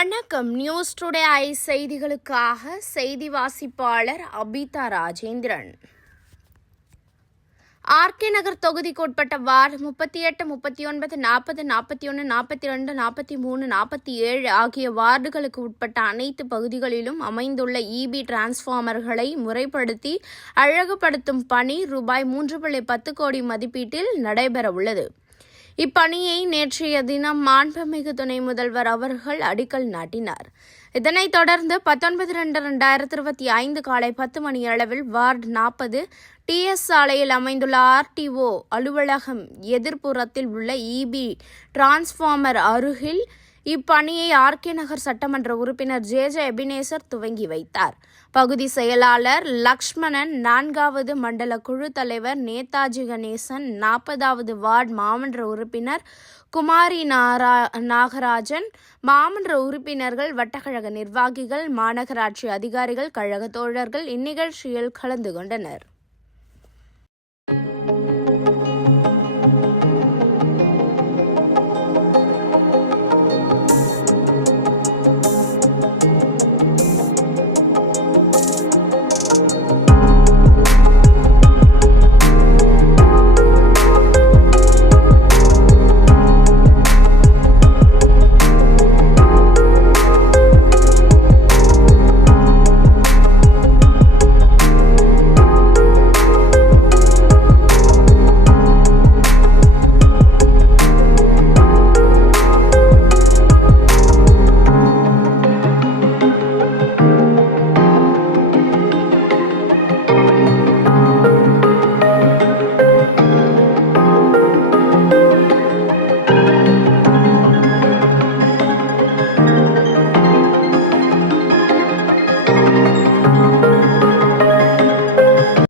வணக்கம். News today I செய்திகளுக்காக செய்தி வாசிப்பாளர் அபிதா ராஜேந்திரன். ஆர்கே நகர் தொகுதிக்குட்பட்ட வார்டு முப்பத்தி எட்டு முப்பத்தி ஒன்பது நாற்பது நாற்பத்தி ஒன்று நாற்பத்தி ரெண்டு நாற்பத்தி மூணு நாற்பத்தி ஏழு ஆகிய வார்டுகளுக்கு உட்பட்ட அனைத்து பகுதிகளிலும் அமைந்துள்ள இபி டிரான்ஸ்ஃபார்மர்களை முறைப்படுத்தி அழகுபடுத்தும் பணி ரூபாய் மூன்று புள்ளி பத்து கோடி மதிப்பீட்டில் நடைபெறவுள்ளது. இப்பணியை நேற்றைய தினம் மாண்புமிகு துணை முதல்வர் அவர்கள் அடிக்கல் நாட்டினார். இதனைத் தொடர்ந்து பத்தொன்பது ரெண்டு ரெண்டாயிரத்தி இருபத்தி ஐந்து காலை பத்து மணி அளவில் வார்டு நாற்பது டிஎஸ் சாலையில் அமைந்துள்ள ஆர்டிஓ அலுவலகம் எதிர்ப்புறத்தில் உள்ள இபி டிரான்ஸ்ஃபார்மர் அருகில் இப்பணியை ஆர்கே நகர் சட்டமன்ற உறுப்பினர் ஜே ஜே எபினேசர் துவங்கி வைத்தார். பகுதி செயலாளர் லக்ஷ்மணன் நான்காவது மண்டல குழு தலைவர் நேதாஜி கணேசன் நாற்பதாவது வார்டு மாமன்ற உறுப்பினர் குமாரி நாரா நாகராஜன் மாமன்ற உறுப்பினர்கள் வட்டக்கழக நிர்வாகிகள் மாநகராட்சி அதிகாரிகள் கழக தோழர்கள் இந்நிகழ்ச்சியில் கலந்து கொண்டனர்.